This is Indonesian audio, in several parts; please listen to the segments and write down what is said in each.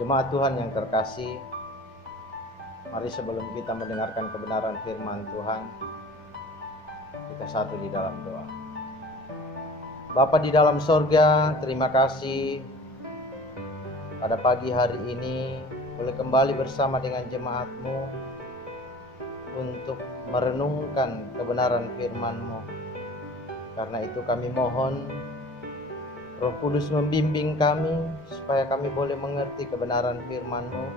Jemaat Tuhan yang terkasih, mari sebelum kita mendengarkan kebenaran firman Tuhan, kita satu di dalam doa. Bapa di dalam sorga, terima kasih pada pagi hari ini boleh kembali bersama dengan jemaat-Mu untuk merenungkan kebenaran firman-Mu. Karena itu kami mohon Roh Kudus membimbing kami supaya kami boleh mengerti kebenaran firman-Mu.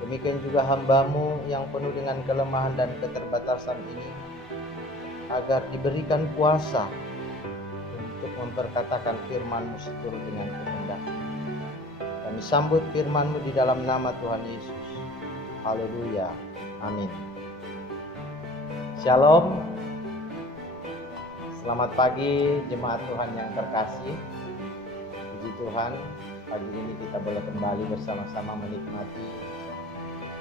Demikian juga hamba-Mu yang penuh dengan kelemahan dan keterbatasan ini, agar diberikan kuasa untuk memperkatakan firman-Mu seturut dengan kehendak-Mu. Kami sambut firman-Mu di dalam nama Tuhan Yesus. Haleluya. Amin. Shalom. Selamat pagi jemaat Tuhan yang terkasih. Puji Tuhan, pagi ini kita boleh kembali bersama-sama menikmati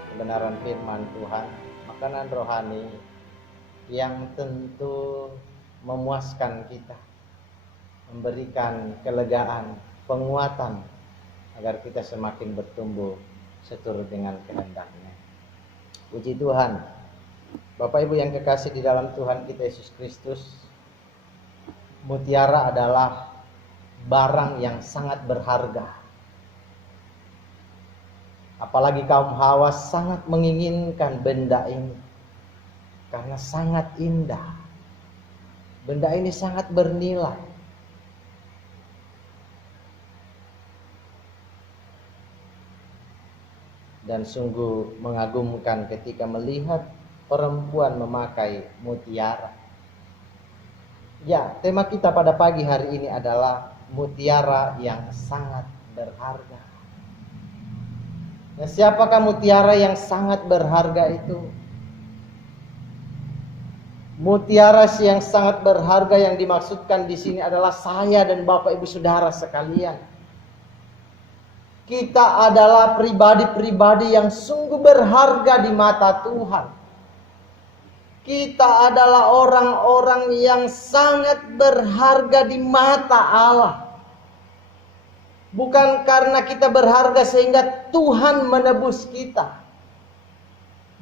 kebenaran firman Tuhan, makanan rohani yang tentu memuaskan kita, memberikan kelegaan, penguatan agar kita semakin bertumbuh seturut dengan kehendak-Nya. Puji Tuhan. Bapak Ibu yang kekasih di dalam Tuhan kita Yesus Kristus, mutiara adalah barang yang sangat berharga. Apalagi kaum Hawa sangat menginginkan benda ini karena sangat indah. Benda ini sangat bernilai. Dan sungguh mengagumkan ketika melihat perempuan memakai mutiara. Ya, tema kita pada pagi hari ini adalah mutiara yang sangat berharga. Nah, siapakah mutiara yang sangat berharga itu? Mutiara yang sangat berharga yang dimaksudkan di sini adalah saya dan Bapak Ibu Saudara sekalian. Kita adalah pribadi-pribadi yang sungguh berharga di mata Tuhan. Kita adalah orang-orang yang sangat berharga di mata Allah. Bukan karena kita berharga sehingga Tuhan menebus kita.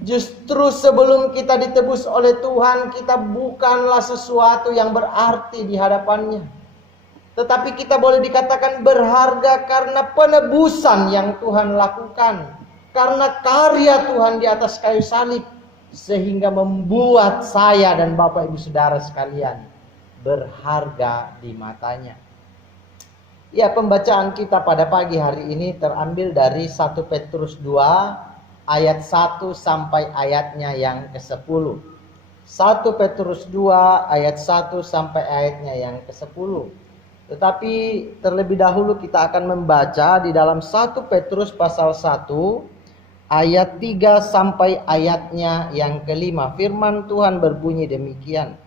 Justru sebelum kita ditebus oleh Tuhan, kita bukanlah sesuatu yang berarti di hadapan-Nya. Tetapi kita boleh dikatakan berharga karena penebusan yang Tuhan lakukan. Karena karya Tuhan di atas kayu salib. Sehingga membuat saya dan Bapak Ibu Saudara sekalian berharga di matanya. Ya, pembacaan kita pada pagi hari ini terambil dari 1 Petrus 2 ayat 1 sampai ayatnya yang ke-10. 1 Petrus 2 ayat 1 sampai ayatnya yang ke-10. Tetapi terlebih dahulu kita akan membaca di dalam 1 Petrus pasal 1 ayat 3 sampai ayatnya yang ke-5. Firman Tuhan berbunyi demikian.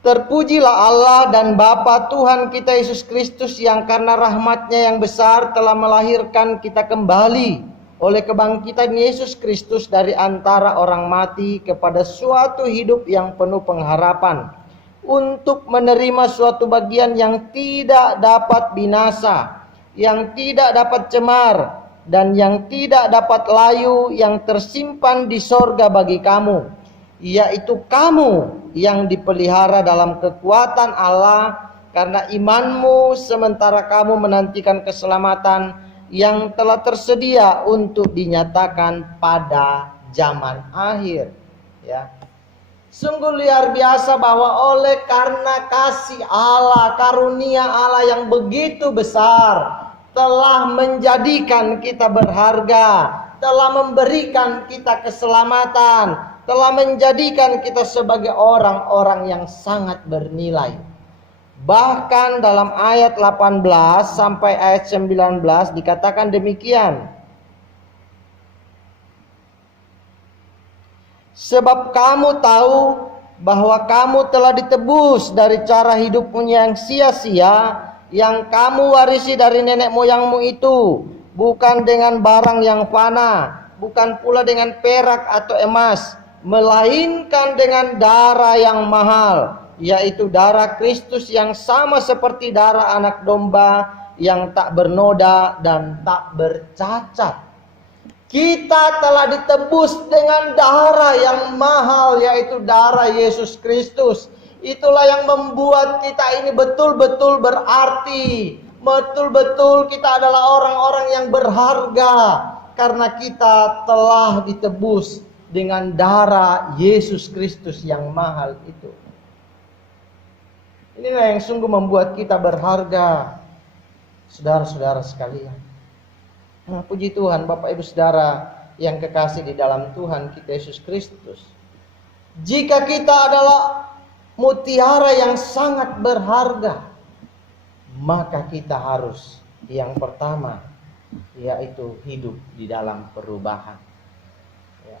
Terpujilah Allah dan Bapa Tuhan kita Yesus Kristus, yang karena rahmat-Nya yang besar telah melahirkan kita kembali oleh kebangkitan Yesus Kristus dari antara orang mati kepada suatu hidup yang penuh pengharapan, untuk menerima suatu bagian yang tidak dapat binasa, yang tidak dapat cemar, dan yang tidak dapat layu, yang tersimpan di sorga bagi kamu, yaitu kamu yang dipelihara dalam kekuatan Allah karena imanmu, sementara kamu menantikan keselamatan yang telah tersedia untuk dinyatakan pada zaman akhir. Ya, sungguh luar biasa bahwa oleh karena kasih Allah, karunia Allah yang begitu besar, telah menjadikan kita berharga, telah memberikan kita keselamatan, telah menjadikan kita sebagai orang-orang yang sangat bernilai. Bahkan dalam ayat 18 sampai ayat 19 dikatakan demikian. Sebab kamu tahu bahwa kamu telah ditebus dari cara hidupmu yang sia-sia, yang kamu warisi dari nenek moyangmu itu, bukan dengan barang yang fana, bukan pula dengan perak atau emas, melainkan dengan darah yang mahal, yaitu darah Kristus yang sama seperti darah anak domba yang tak bernoda dan tak bercacat. Kita telah ditebus dengan darah yang mahal, yaitu darah Yesus Kristus. Itulah yang membuat kita ini betul-betul berarti. Betul-betul kita adalah orang-orang yang berharga. Karena kita telah ditebus dengan darah Yesus Kristus yang mahal itu. Inilah yang sungguh membuat kita berharga, saudara-saudara sekalian. Nah, puji Tuhan, Bapak Ibu Saudara yang kekasih di dalam Tuhan kita Yesus Kristus. Jika kita adalah mutiara yang sangat berharga, maka kita harus yang pertama, yaitu hidup di dalam perubahan. Ya.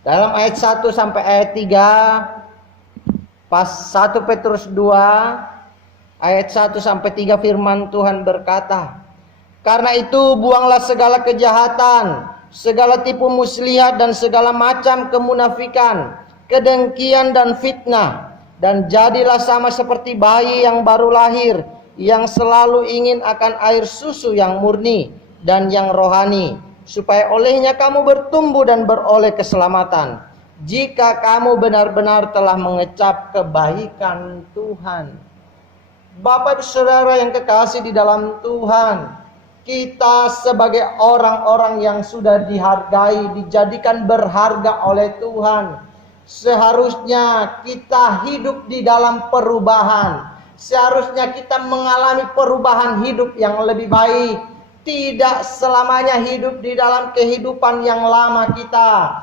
Dalam ayat 1 sampai ayat 3, pas 1 Petrus 2 ayat 1 sampai 3 firman Tuhan berkata, "Karena itu buanglah segala kejahatan, segala tipu muslihat dan segala macam kemunafikan, kedengkian dan fitnah, dan jadilah sama seperti bayi yang baru lahir, yang selalu ingin akan air susu yang murni dan yang rohani, supaya olehnya kamu bertumbuh dan beroleh keselamatan, jika kamu benar-benar telah mengecap kebaikan Tuhan." Bapak Ibu Saudara yang kekasih di dalam Tuhan, kita sebagai orang-orang yang sudah dihargai, dijadikan berharga oleh Tuhan, seharusnya kita hidup di dalam perubahan. Seharusnya kita mengalami perubahan hidup yang lebih baik. Tidak selamanya hidup di dalam kehidupan yang lama kita.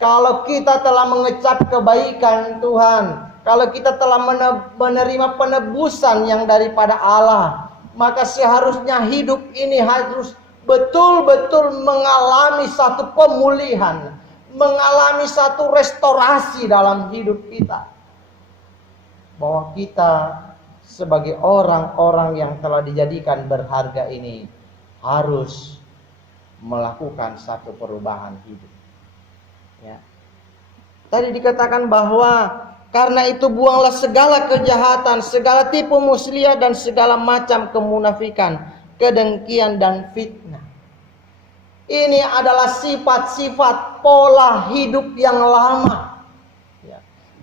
Kalau kita telah mengecap kebaikan Tuhan, kalau kita telah menerima penebusan yang daripada Allah, maka seharusnya hidup ini harus betul-betul mengalami satu pemulihan, mengalami satu restorasi dalam hidup kita. Bahwa kita sebagai orang-orang yang telah dijadikan berharga ini harus melakukan satu perubahan hidup. Ya. Tadi dikatakan bahwa karena itu buanglah segala kejahatan, segala tipu muslihat dan segala macam kemunafikan, kedengkian dan fitnah. Ini adalah sifat-sifat pola hidup yang lama.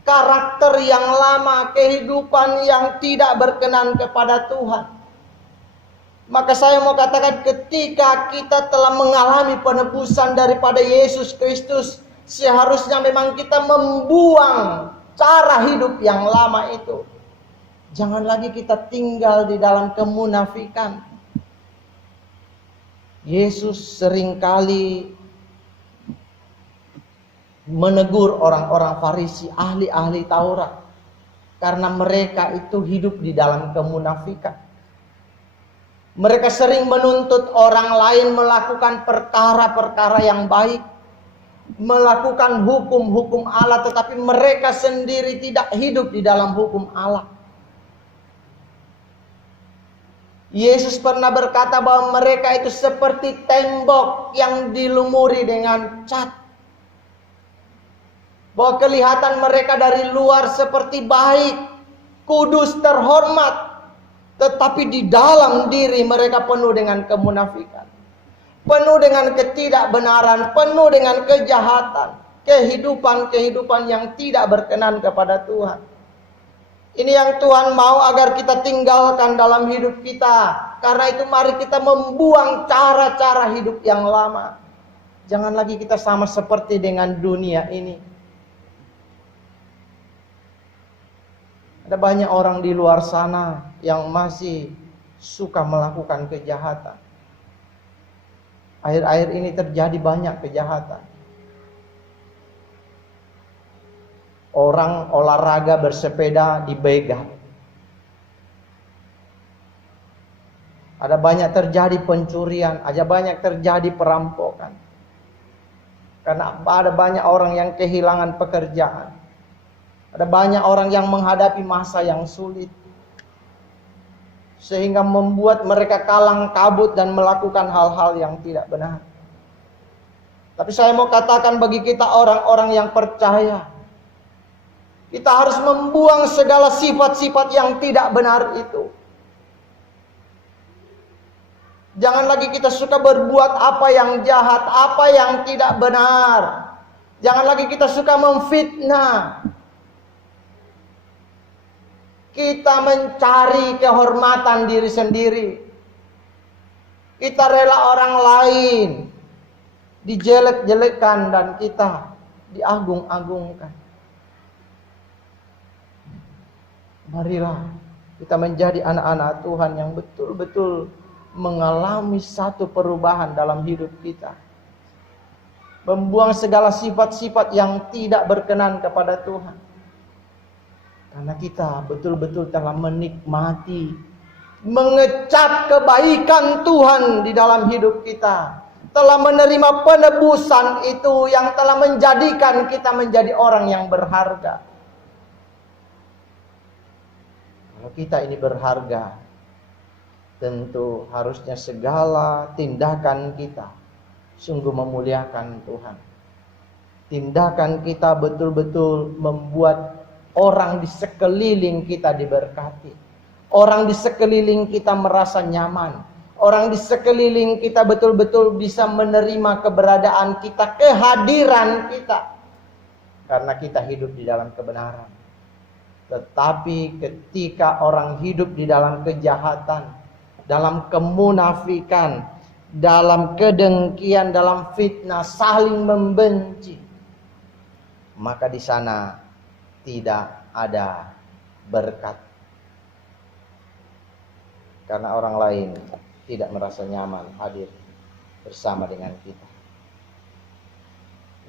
Karakter yang lama, kehidupan yang tidak berkenan kepada Tuhan. Maka saya mau katakan, ketika kita telah mengalami penebusan daripada Yesus Kristus, seharusnya memang kita membuang cara hidup yang lama itu. Jangan lagi kita tinggal di dalam kemunafikan. Yesus seringkali menegur orang-orang Farisi, ahli-ahli Taurat, karena mereka itu hidup di dalam kemunafikan. Mereka sering menuntut orang lain melakukan perkara-perkara yang baik, melakukan hukum-hukum Allah, tetapi mereka sendiri tidak hidup di dalam hukum Allah. Yesus pernah berkata bahwa mereka itu seperti tembok yang dilumuri dengan cat. Bahwa kelihatan mereka dari luar seperti baik, kudus, terhormat, tetapi di dalam diri mereka penuh dengan kemunafikan, penuh dengan ketidakbenaran, penuh dengan kejahatan, kehidupan-kehidupan yang tidak berkenan kepada Tuhan. Ini yang Tuhan mau agar kita tinggalkan dalam hidup kita. Karena itu mari kita membuang cara-cara hidup yang lama. Jangan lagi kita sama seperti dengan dunia ini. Ada banyak orang di luar sana yang masih suka melakukan kejahatan. Akhir-akhir ini terjadi banyak kejahatan. Orang olahraga bersepeda dibegal. Ada banyak terjadi pencurian, ada banyak terjadi perampokan. Karena ada banyak orang yang kehilangan pekerjaan. Ada banyak orang yang menghadapi masa yang sulit, sehingga membuat mereka kalang kabut dan melakukan hal-hal yang tidak benar. Tapi saya mau katakan bagi kita orang-orang yang percaya, kita harus membuang segala sifat-sifat yang tidak benar itu. Jangan lagi kita suka berbuat apa yang jahat, apa yang tidak benar. Jangan lagi kita suka memfitnah. Kita mencari kehormatan diri sendiri. Kita rela orang lain dijelek-jelekan dan kita diagung-agungkan. Marilah kita menjadi anak-anak Tuhan yang betul-betul mengalami satu perubahan dalam hidup kita. Membuang segala sifat-sifat yang tidak berkenan kepada Tuhan. Karena kita betul-betul telah menikmati, mengecap kebaikan Tuhan di dalam hidup kita. Telah menerima penebusan itu yang telah menjadikan kita menjadi orang yang berharga. Kalau kita ini berharga, tentu harusnya segala tindakan kita sungguh memuliakan Tuhan. Tindakan kita betul-betul membuat orang di sekeliling kita diberkati. Orang di sekeliling kita merasa nyaman. Orang di sekeliling kita betul-betul bisa menerima keberadaan kita, kehadiran kita. Karena kita hidup di dalam kebenaran. Tetapi ketika orang hidup di dalam kejahatan, dalam kemunafikan, dalam kedengkian, dalam fitnah, saling membenci, maka di sana tidak ada berkat. Karena orang lain tidak merasa nyaman hadir bersama dengan kita.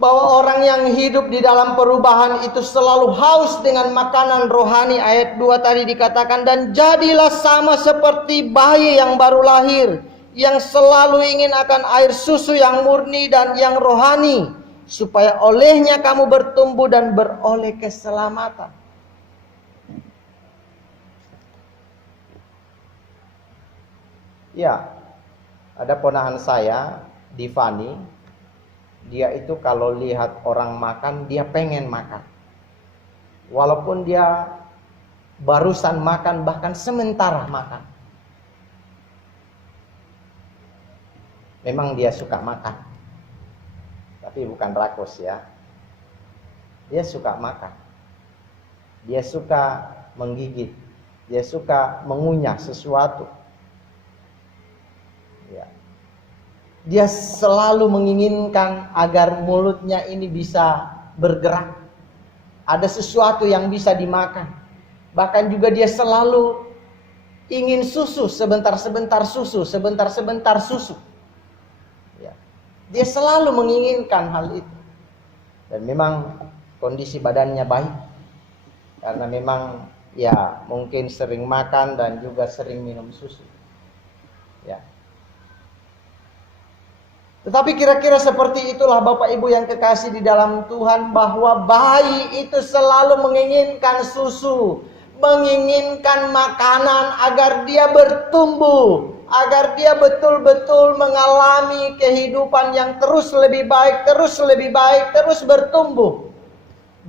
Bahwa orang yang hidup di dalam perubahan itu selalu haus dengan makanan rohani. Ayat 2 tadi dikatakan, dan jadilah sama seperti bayi yang baru lahir, yang selalu ingin akan air susu yang murni dan yang rohani, supaya olehnya kamu bertumbuh dan beroleh keselamatan. Ya, ada ponakan saya, Divani. Dia itu kalau lihat orang makan, dia pengen makan. Walaupun dia barusan makan, bahkan sementara makan. Memang dia suka makan. Tapi bukan rakus ya. Dia suka makan. Dia suka menggigit. Dia suka mengunyah sesuatu. Ya. Dia selalu menginginkan agar mulutnya ini bisa bergerak. Ada sesuatu yang bisa dimakan. Bahkan juga dia selalu ingin susu, sebentar-sebentar susu, sebentar-sebentar susu. Ya. Dia selalu menginginkan hal itu. Dan memang kondisi badannya baik. Karena memang ya mungkin sering makan dan juga sering minum susu. Ya. Tetapi kira-kira seperti itulah Bapak Ibu yang kekasih di dalam Tuhan, bahwa bayi itu selalu menginginkan susu, menginginkan makanan agar dia bertumbuh, agar dia betul-betul mengalami kehidupan yang terus lebih baik, terus lebih baik, terus bertumbuh.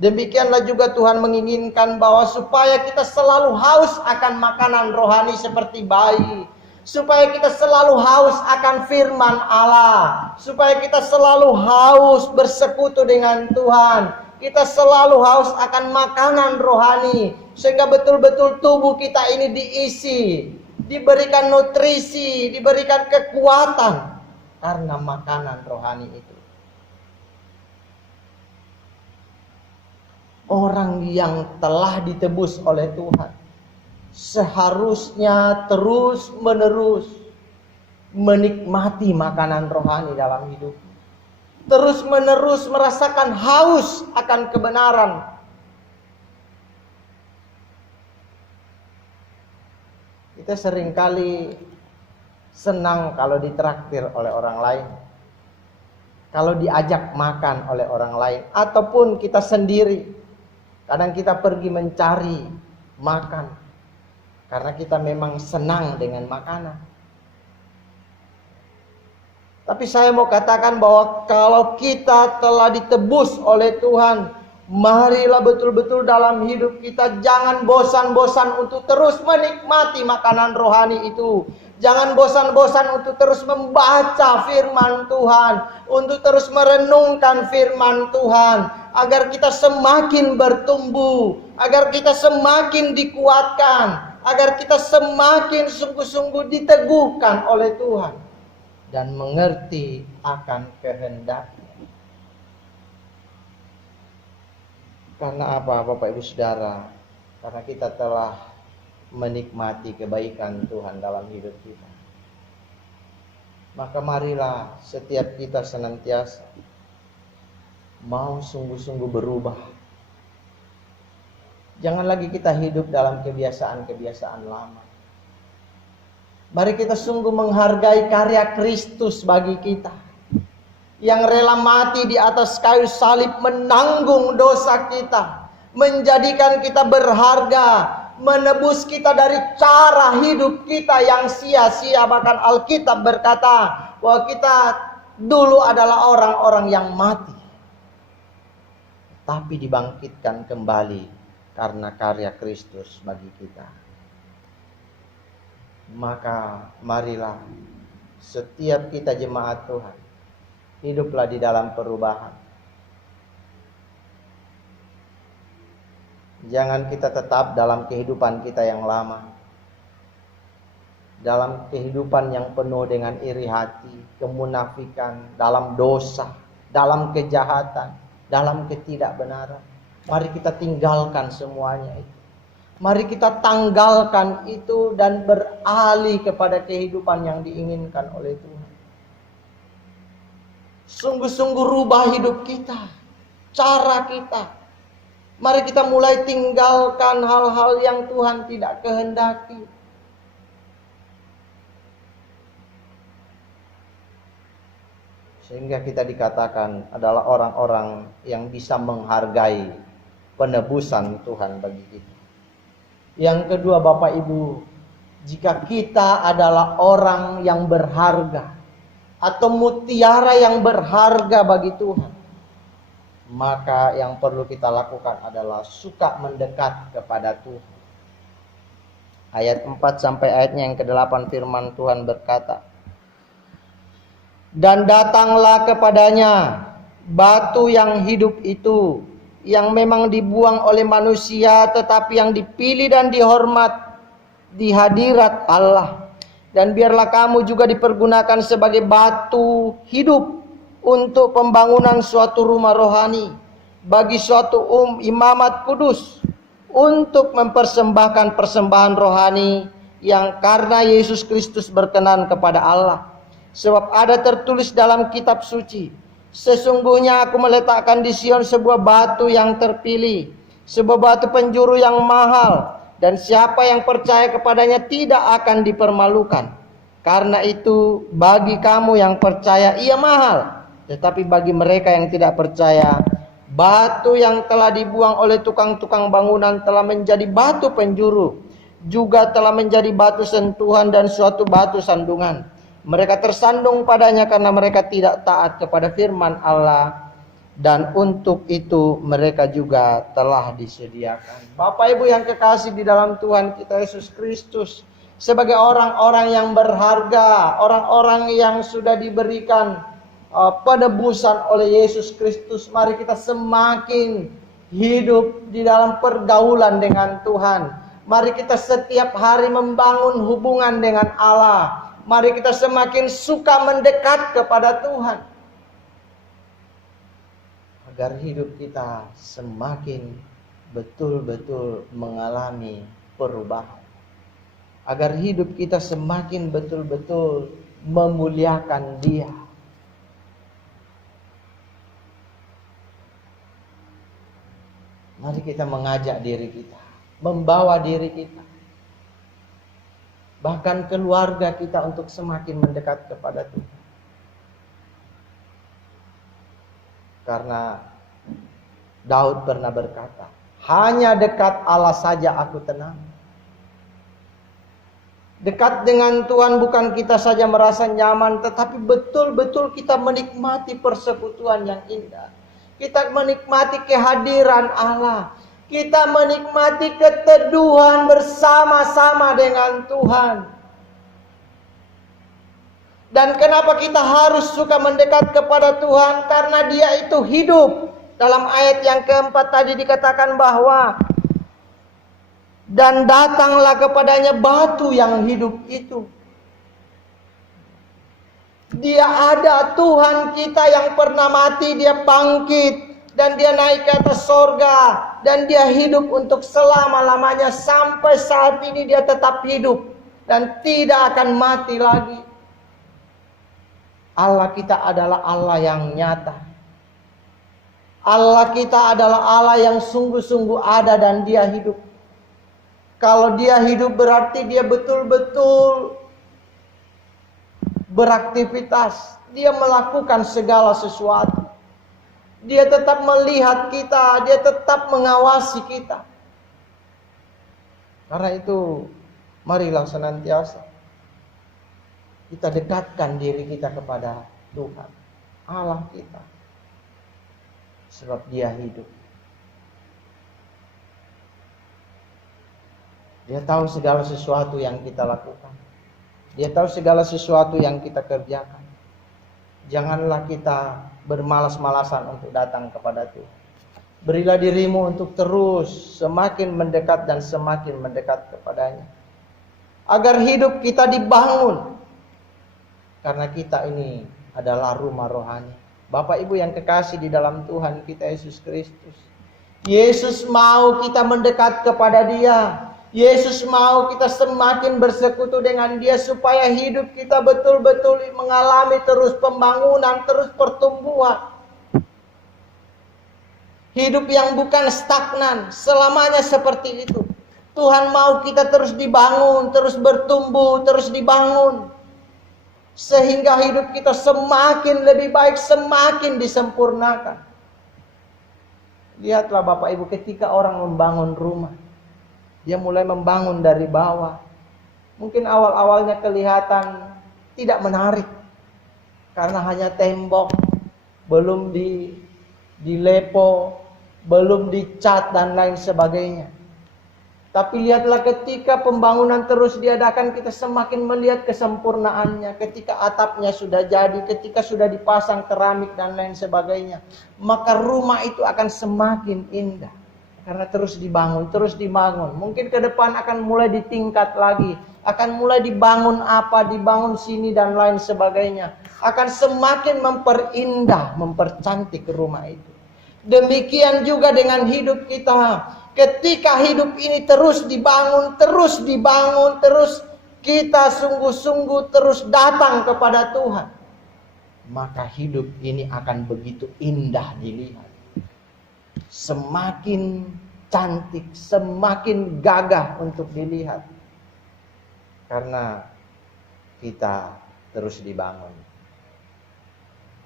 Demikianlah juga Tuhan menginginkan bahwa supaya kita selalu haus akan makanan rohani seperti bayi. Supaya kita selalu haus akan firman Allah. Supaya kita selalu haus bersekutu dengan Tuhan. Kita selalu haus akan makanan rohani. Sehingga betul-betul tubuh kita ini diisi. Diberikan nutrisi, diberikan kekuatan. Karena makanan rohani itu. Orang yang telah ditebus oleh Tuhan seharusnya terus-menerus menikmati makanan rohani dalam hidup. Terus-menerus merasakan haus akan kebenaran. Kita seringkali senang kalau ditraktir oleh orang lain. Kalau diajak makan oleh orang lain. Ataupun kita sendiri. Kadang kita pergi mencari makan. Karena kita memang senang dengan makanan. Tapi saya mau katakan bahwa kalau kita telah ditebus oleh Tuhan, Marilah betul-betul dalam hidup kita jangan bosan-bosan untuk terus menikmati makanan rohani itu. Jangan bosan-bosan untuk terus membaca firman Tuhan, untuk terus merenungkan firman Tuhan, agar kita semakin bertumbuh, agar kita semakin dikuatkan, agar kita semakin sungguh-sungguh diteguhkan oleh Tuhan dan mengerti akan kehendak. Karena apa, Bapak Ibu Saudara? Karena kita telah menikmati kebaikan Tuhan dalam hidup kita. Maka marilah setiap kita senantiasa mau sungguh-sungguh berubah. Jangan lagi kita hidup dalam kebiasaan-kebiasaan lama. Mari kita sungguh menghargai karya Kristus bagi kita, yang rela mati di atas kayu salib menanggung dosa kita, menjadikan kita berharga, menebus kita dari cara hidup kita yang sia-sia. Bahkan Alkitab berkata bahwa kita dulu adalah orang-orang yang mati, tapi dibangkitkan kembali karena karya Kristus bagi kita. Maka marilah setiap kita jemaat Tuhan hiduplah di dalam perubahan. Jangan kita tetap dalam kehidupan kita yang lama, dalam kehidupan yang penuh dengan iri hati, kemunafikan, dalam dosa, dalam kejahatan, dalam ketidakbenaran. Mari kita tinggalkan semuanya itu. Mari kita tanggalkan itu dan beralih kepada kehidupan yang diinginkan oleh Tuhan. Sungguh-sungguh rubah hidup kita, cara kita. Mari kita mulai tinggalkan hal-hal yang Tuhan tidak kehendaki. Sehingga kita dikatakan adalah orang-orang yang bisa menghargai penebusan Tuhan bagi kita. Yang kedua, Bapak Ibu, jika kita adalah orang yang berharga atau mutiara yang berharga bagi Tuhan, maka yang perlu kita lakukan adalah suka mendekat kepada Tuhan. Ayat 4 sampai ayatnya yang ke-8 firman Tuhan berkata, "Dan datanglah kepadanya batu yang hidup itu, yang memang dibuang oleh manusia, tetapi yang dipilih dan dihormat di hadirat Allah. Dan biarlah kamu juga dipergunakan sebagai batu hidup untuk pembangunan suatu rumah rohani, bagi suatu imamat kudus, untuk mempersembahkan persembahan rohani yang karena Yesus Kristus berkenan kepada Allah. Sebab ada tertulis dalam kitab suci, sesungguhnya aku meletakkan di Sion sebuah batu yang terpilih, sebuah batu penjuru yang mahal, dan siapa yang percaya kepadanya tidak akan dipermalukan. Karena itu bagi kamu yang percaya ia mahal, tetapi bagi mereka yang tidak percaya, batu yang telah dibuang oleh tukang-tukang bangunan telah menjadi batu penjuru, juga telah menjadi batu sentuhan dan suatu batu sandungan. Mereka tersandung padanya karena mereka tidak taat kepada firman Allah, dan untuk itu mereka juga telah disediakan." Bapak Ibu yang kekasih di dalam Tuhan kita Yesus Kristus, sebagai orang-orang yang berharga, orang-orang yang sudah diberikan penebusan oleh Yesus Kristus, mari kita semakin hidup di dalam pergaulan dengan Tuhan. Mari kita setiap hari membangun hubungan dengan Allah. Mari kita semakin suka mendekat kepada Tuhan, agar hidup kita semakin betul-betul mengalami perubahan, agar hidup kita semakin betul-betul memuliakan Dia. Mari kita mengajak diri kita, membawa diri kita, bahkan keluarga kita untuk semakin mendekat kepada Tuhan. Karena Daud pernah berkata, "Hanya dekat Allah saja aku tenang." Dekat dengan Tuhan bukan kita saja merasa nyaman, tetapi betul-betul kita menikmati persekutuan yang indah. Kita menikmati kehadiran Allah. Kita menikmati keteduhan bersama-sama dengan Tuhan. Dan kenapa kita harus suka mendekat kepada Tuhan? Karena Dia itu hidup. Dalam ayat yang keempat tadi dikatakan bahwa dan datanglah kepadanya batu yang hidup itu. Dia ada, Tuhan kita yang pernah mati, Dia bangkit. Dan Dia naik ke atas sorga. Dan Dia hidup untuk selama-lamanya. Sampai saat ini Dia tetap hidup. Dan tidak akan mati lagi. Allah kita adalah Allah yang nyata. Allah kita adalah Allah yang sungguh-sungguh ada dan Dia hidup. Kalau Dia hidup berarti Dia betul-betul beraktivitas. Dia melakukan segala sesuatu. Dia tetap melihat kita. Dia tetap mengawasi kita. Karena itu, marilah senantiasa kita dekatkan diri kita kepada Tuhan, Allah kita. Sebab Dia hidup. Dia tahu segala sesuatu yang kita lakukan. Dia tahu segala sesuatu yang kita kerjakan. Janganlah kita bermalas-malasan untuk datang kepada Tuhan. Berilah dirimu untuk terus semakin mendekat dan semakin mendekat kepadanya. Agar hidup kita dibangun. Karena kita ini adalah rumah rohani. Bapak Ibu yang kekasih di dalam Tuhan kita Yesus Kristus. Yesus mau kita mendekat kepada Dia. Yesus mau kita semakin bersekutu dengan Dia supaya hidup kita betul-betul mengalami terus pembangunan, terus pertumbuhan. Hidup yang bukan stagnan, selamanya seperti itu. Tuhan mau kita terus dibangun, terus bertumbuh, terus dibangun. Sehingga hidup kita semakin lebih baik, semakin disempurnakan. Lihatlah Bapak Ibu, ketika orang membangun rumah, dia mulai membangun dari bawah. Mungkin awal-awalnya kelihatan tidak menarik. Karena hanya tembok, belum dilepo, belum dicat dan lain sebagainya. Tapi lihatlah ketika pembangunan terus diadakan, kita semakin melihat kesempurnaannya. Ketika atapnya sudah jadi, ketika sudah dipasang keramik dan lain sebagainya, maka rumah itu akan semakin indah. Karena terus dibangun, terus dibangun. Mungkin ke depan akan mulai ditingkat lagi. Akan mulai dibangun apa, dibangun sini dan lain sebagainya. Akan semakin memperindah, mempercantik rumah itu. Demikian juga dengan hidup kita. Ketika hidup ini terus dibangun, terus kita sungguh-sungguh terus datang kepada Tuhan. Maka hidup ini akan begitu indah dilihat. Semakin cantik, semakin gagah untuk dilihat. Karena kita terus dibangun.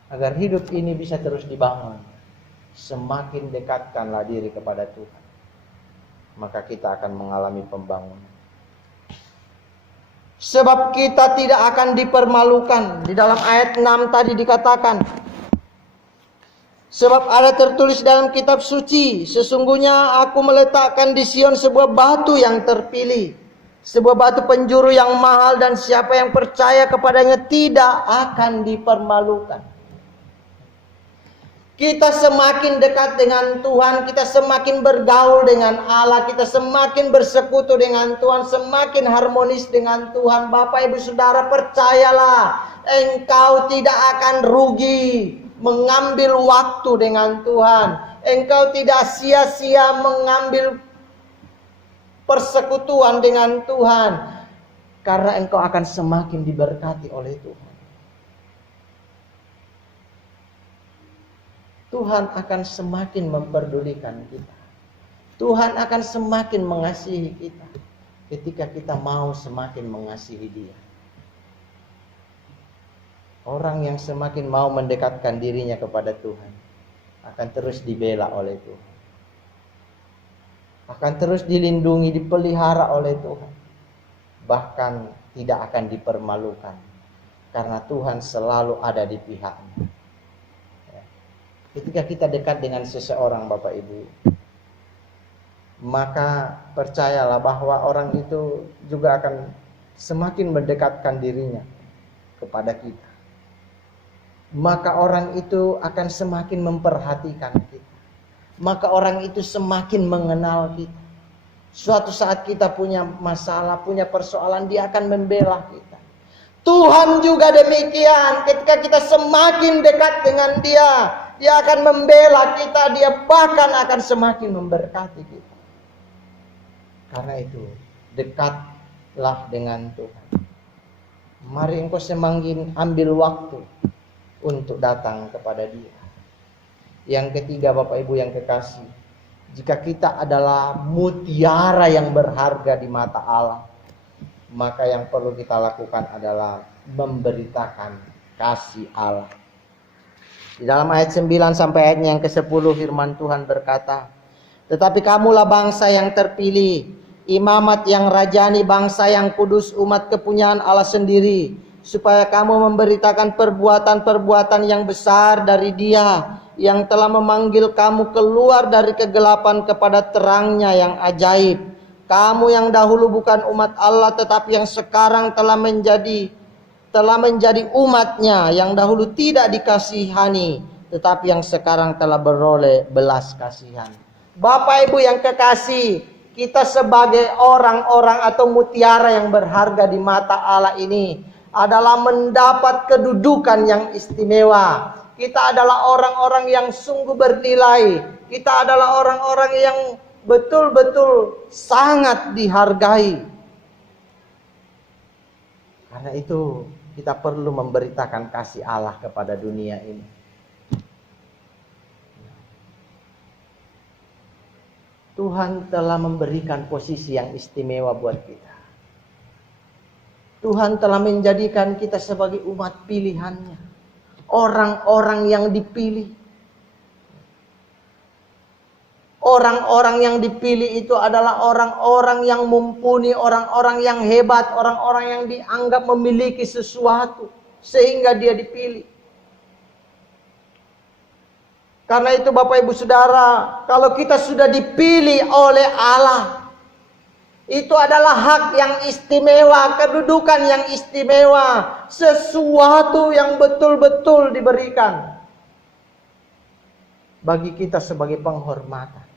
Agar hidup ini bisa terus dibangun, semakin dekatkanlah diri kepada Tuhan. Maka kita akan mengalami pembangunan. Sebab kita tidak akan dipermalukan. Di dalam ayat 6 tadi dikatakan, sebab ada tertulis dalam kitab suci, sesungguhnya aku meletakkan di Sion sebuah batu yang terpilih, sebuah batu penjuru yang mahal, dan siapa yang percaya kepadanya tidak akan dipermalukan. Kita semakin dekat dengan Tuhan, kita semakin bergaul dengan Allah, kita semakin bersekutu dengan Tuhan, semakin harmonis dengan Tuhan. Bapak Ibu Saudara, percayalah, engkau tidak akan rugi mengambil waktu dengan Tuhan. Engkau tidak sia-sia mengambil persekutuan dengan Tuhan, karena engkau akan semakin diberkati oleh Tuhan. Tuhan akan semakin memperdulikan kita. Tuhan akan semakin mengasihi kita ketika kita mau semakin mengasihi Dia. Orang yang semakin mau mendekatkan dirinya kepada Tuhan akan terus dibela oleh Tuhan. Akan terus dilindungi, dipelihara oleh Tuhan. Bahkan tidak akan dipermalukan. Karena Tuhan selalu ada di pihaknya. Ketika kita dekat dengan seseorang Bapak Ibu, maka percayalah bahwa orang itu juga akan semakin mendekatkan dirinya kepada kita. Maka orang itu akan semakin memperhatikan kita. Maka orang itu semakin mengenal kita. Suatu saat kita punya masalah, punya persoalan, dia akan membela kita. Tuhan juga demikian. Ketika kita semakin dekat dengan dia, dia akan membela kita. Dia bahkan akan semakin memberkati kita. Karena itu, dekatlah dengan Tuhan. Mari engkau semakin ambil waktu untuk datang kepada dia. Yang ketiga Bapak Ibu yang kekasih, jika kita adalah mutiara yang berharga di mata Allah, maka yang perlu kita lakukan adalah memberitakan kasih Allah. Di dalam ayat 9 sampai ayatnya yang ke-10 firman Tuhan berkata, tetapi kamulah bangsa yang terpilih, imamat yang rajani, bangsa yang kudus, umat kepunyaan Allah sendiri, supaya kamu memberitakan perbuatan-perbuatan yang besar dari Dia yang telah memanggil kamu keluar dari kegelapan kepada terangnya yang ajaib. Kamu yang dahulu bukan umat Allah, tetapi yang sekarang telah menjadi umatnya, yang dahulu tidak dikasihani, tetapi yang sekarang telah beroleh belas kasihan. Bapak Ibu yang kekasih, kita sebagai orang-orang atau mutiara yang berharga di mata Allah ini adalah mendapat kedudukan yang istimewa. Kita adalah orang-orang yang sungguh bernilai. Kita adalah orang-orang yang betul-betul sangat dihargai. Karena itu kita perlu memberitakan kasih Allah kepada dunia ini. Tuhan telah memberikan posisi yang istimewa buat kita. Tuhan telah menjadikan kita sebagai umat pilihannya. Orang-orang yang dipilih. Orang-orang yang dipilih itu adalah orang-orang yang mumpuni, orang-orang yang hebat, orang-orang yang dianggap memiliki sesuatu sehingga dia dipilih. Karena itu Bapak Ibu Saudara, kalau kita sudah dipilih oleh Allah, itu adalah hak yang istimewa, kedudukan yang istimewa, sesuatu yang betul-betul diberikan bagi kita sebagai penghormatan.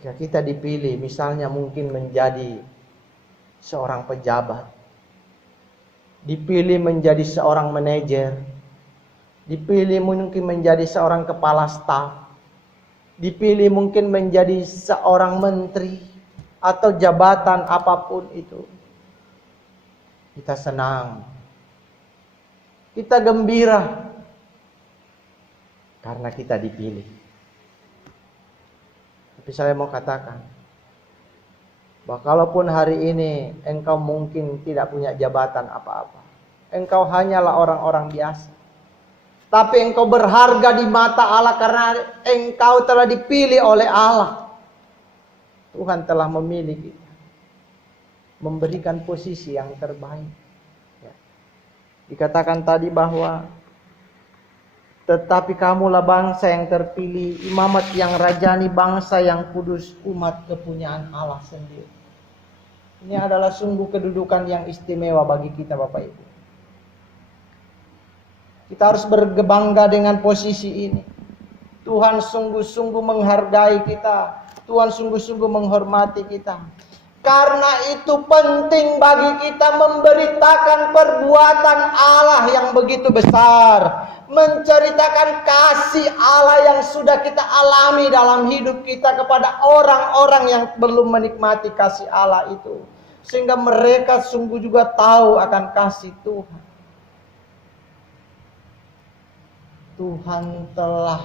Jika kita dipilih, misalnya mungkin menjadi seorang pejabat, dipilih menjadi seorang manajer, dipilih mungkin menjadi seorang kepala staf, dipilih mungkin menjadi seorang menteri atau jabatan apapun itu, kita senang, kita gembira karena kita dipilih. Tapi saya mau katakan bahwa kalaupun hari ini engkau mungkin tidak punya jabatan apa-apa, engkau hanyalah orang-orang biasa, tapi engkau berharga di mata Allah karena engkau telah dipilih oleh Allah. Tuhan telah memilih kita, memberikan posisi yang terbaik. Ya. Dikatakan tadi bahwa tetapi kamulah bangsa yang terpilih, imamat yang rajani, bangsa yang kudus, umat kepunyaan Allah sendiri. Ini adalah sungguh kedudukan yang istimewa bagi kita Bapak Ibu. Kita harus berbangga dengan posisi ini. Tuhan sungguh-sungguh menghargai kita. Tuhan sungguh-sungguh menghormati kita. Karena itu penting bagi kita memberitakan perbuatan Allah yang begitu besar. Menceritakan kasih Allah yang sudah kita alami dalam hidup kita kepada orang-orang yang belum menikmati kasih Allah itu. Sehingga mereka sungguh juga tahu akan kasih Tuhan. Tuhan telah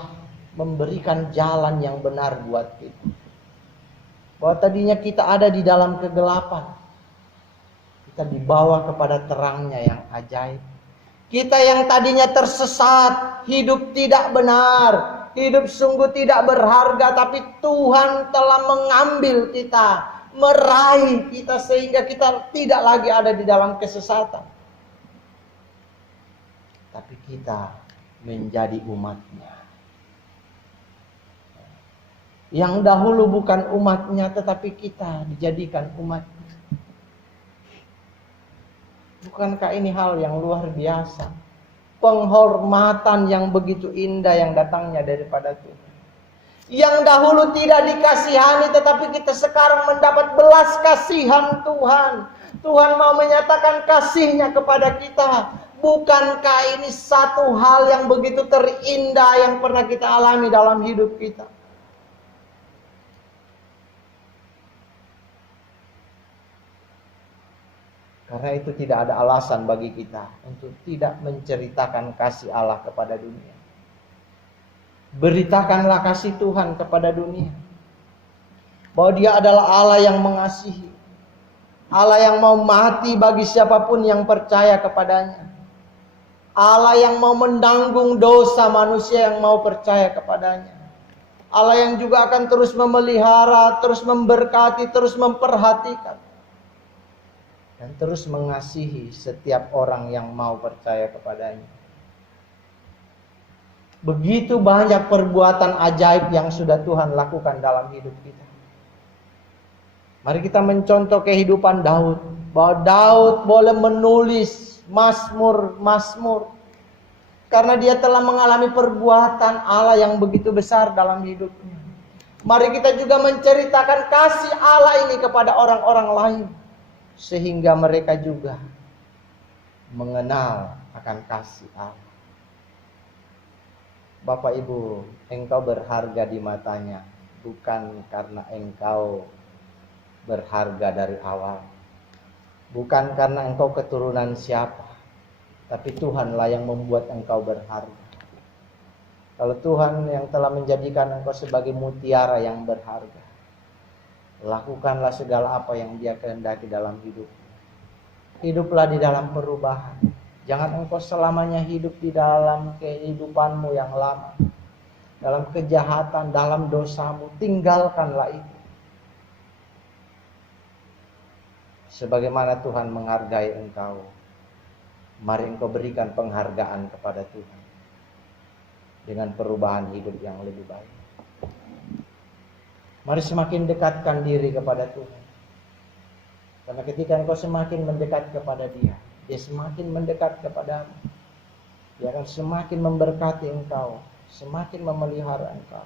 memberikan jalan yang benar buat kita. Bahwa tadinya kita ada di dalam kegelapan, kita dibawa kepada terangnya yang ajaib. Kita yang tadinya tersesat, hidup tidak benar, hidup sungguh tidak berharga, tapi Tuhan telah mengambil kita, meraih kita sehingga kita tidak lagi ada di dalam kesesatan. tapi kita menjadi umatnya. Yang dahulu bukan umatnya, tetapi kita dijadikan umatnya. Bukankah ini hal yang luar biasa? Penghormatan yang begitu indah yang datangnya daripada Tuhan. Yang dahulu tidak dikasihani, tetapi kita sekarang mendapat belas kasihan Tuhan. Tuhan mau menyatakan kasih-Nya kepada kita. Bukankah ini satu hal yang begitu terindah yang pernah kita alami dalam hidup kita? Karena itu tidak ada alasan bagi kita untuk tidak menceritakan kasih Allah kepada dunia. Beritakanlah kasih Tuhan kepada dunia. Bahwa Dia adalah Allah yang mengasihi. Allah yang mau mati bagi siapapun yang percaya kepadanya. Allah yang mau menanggung dosa manusia yang mau percaya kepadanya. Allah yang juga akan terus memelihara, terus memberkati, terus memperhatikan. Dan terus mengasihi setiap orang yang mau percaya kepadanya. Begitu banyak perbuatan ajaib yang sudah Tuhan lakukan dalam hidup kita. Mari kita mencontoh kehidupan Daud. Bahwa Daud boleh menulis Mazmur. Karena dia telah mengalami perbuatan Allah yang begitu besar dalam hidupnya. Mari kita juga menceritakan kasih Allah ini kepada orang-orang lain. Sehingga mereka juga mengenal akan kasih Allah. Bapak Ibu, engkau berharga di matanya. Bukan karena engkau berharga dari awal. Bukan karena engkau keturunan siapa. Tapi Tuhanlah yang membuat engkau berharga. Kalau Tuhan yang telah menjadikan engkau sebagai mutiara yang berharga, lakukanlah segala apa yang Dia kehendaki dalam hidup. Hiduplah di dalam perubahan. Jangan engkau selamanya hidup di dalam kehidupanmu yang lama. Dalam kejahatan, dalam dosamu. Tinggalkanlah itu. Sebagaimana Tuhan menghargai engkau, mari engkau berikan penghargaan kepada Tuhan. Dengan perubahan hidup yang lebih baik. Mari semakin dekatkan diri kepada Tuhan. Karena ketika engkau semakin mendekat kepada Dia, Dia semakin mendekat kepadamu. Dia akan semakin memberkati engkau, semakin memelihara engkau.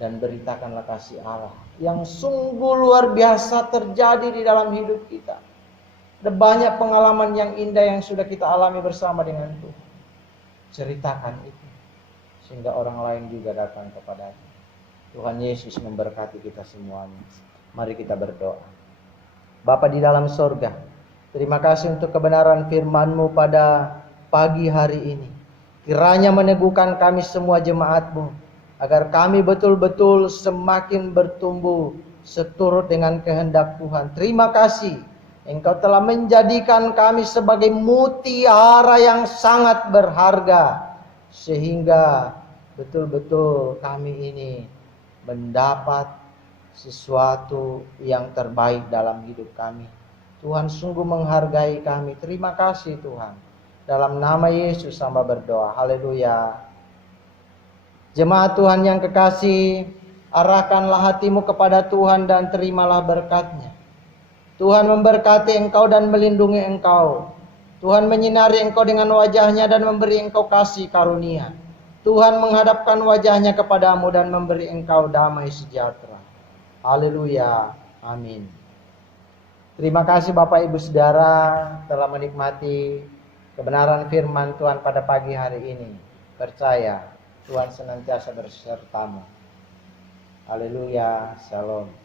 Dan beritakanlah kasih Allah yang sungguh luar biasa terjadi di dalam hidup kita. Ada banyak pengalaman yang indah yang sudah kita alami bersama dengan Tuhan. Ceritakan itu, sehingga orang lain juga datang kepadanya. Tuhan Yesus memberkati kita semuanya. Mari kita berdoa. Bapa di dalam sorga, terima kasih untuk kebenaran firman-Mu pada pagi hari ini. Kiranya meneguhkan kami semua jemaat-Mu, agar kami betul-betul semakin bertumbuh seturut dengan kehendak Tuhan. Terima kasih, Engkau telah menjadikan kami sebagai mutiara yang sangat berharga, sehingga betul-betul kami ini mendapat sesuatu yang terbaik dalam hidup kami. Tuhan sungguh menghargai kami. Terima kasih Tuhan. Dalam nama Yesus hamba berdoa. Haleluya. Jemaat Tuhan yang kekasih, arahkanlah hatimu kepada Tuhan dan terimalah berkat-Nya. Tuhan memberkati engkau dan melindungi engkau. Tuhan menyinari engkau dengan wajah-Nya dan memberi engkau kasih karunia. Tuhan menghadapkan wajah-Nya kepadamu dan memberi engkau damai sejahtera. Haleluya. Amin. Terima kasih Bapak Ibu Saudara telah menikmati kebenaran firman Tuhan pada pagi hari ini. Percaya Tuhan senantiasa bersertamu. Haleluya. Shalom.